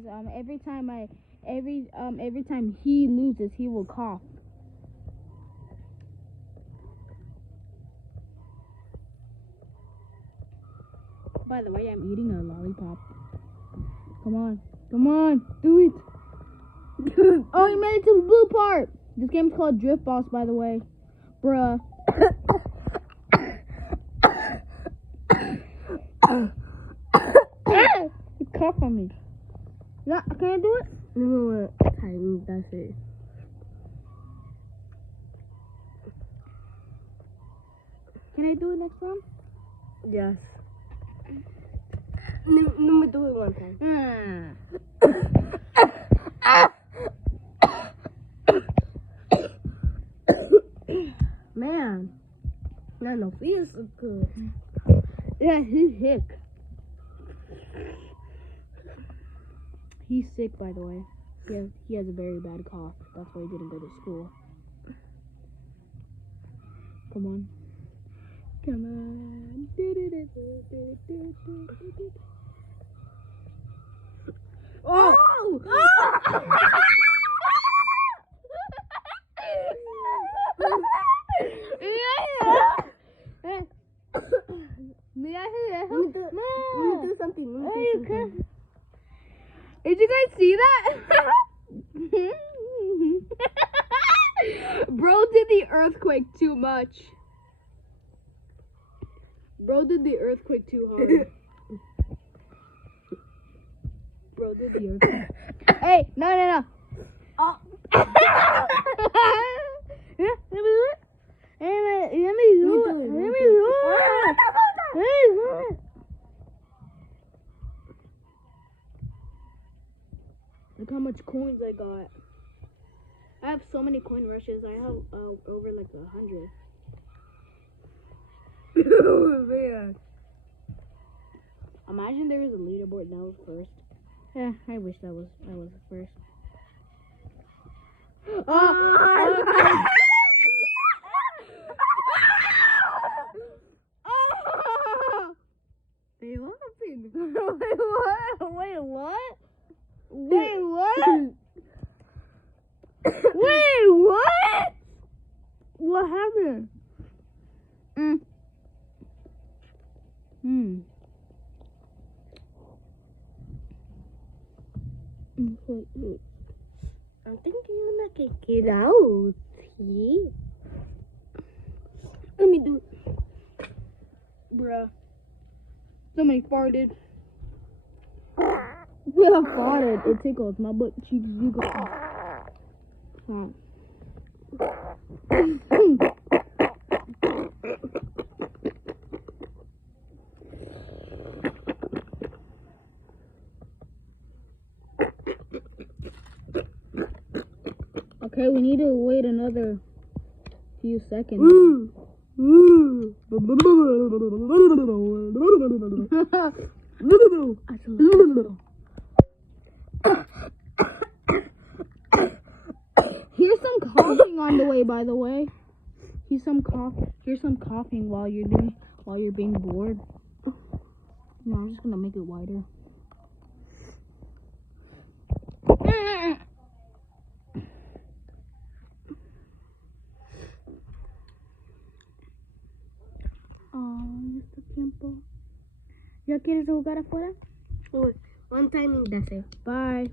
guys. Every time he loses, he will cough. By the way, I'm eating a lollipop. Come on, do it. Oh, you made it to the blue part. This game's called Drift Boss, by the way. Bruh. You cough on me. Yeah, can I do it? No, time, that's it. Can I do it next round? Yes. Let me do it one time. Man, no feels so good. Yeah, he's sick. He's sick, by the way. He has a very bad cough. That's why he didn't go to school. Come on. Oh! May I hear Let me do something. Did you guys see that? Bro did the earthquake too much. Bro did the earthquake too hard. Bro did the earthquake. Hey, no. Oh. Let me do it. Let me do it. Look how much coins I got. I have so many coin rushes. I have over like 100. Oh, man. Imagine there was a leaderboard that was first. Yeah, I wish I was first. Hey, what happened? Wait, what? Wait, what? Wait, what? What happened? I'm thinking I can get out. See? Let me do it. Bruh. Somebody farted. Yeah, I farted. It tickles my butt cheeks. You go. Okay, we need to wait another few seconds. Here's some coughing on the way, by the way. Here's some coughing while you're being bored. No, I'm just gonna make it wider. Mr. Tiempo. ¿Ya quieres jugar afuera? One time and that's it. Bye.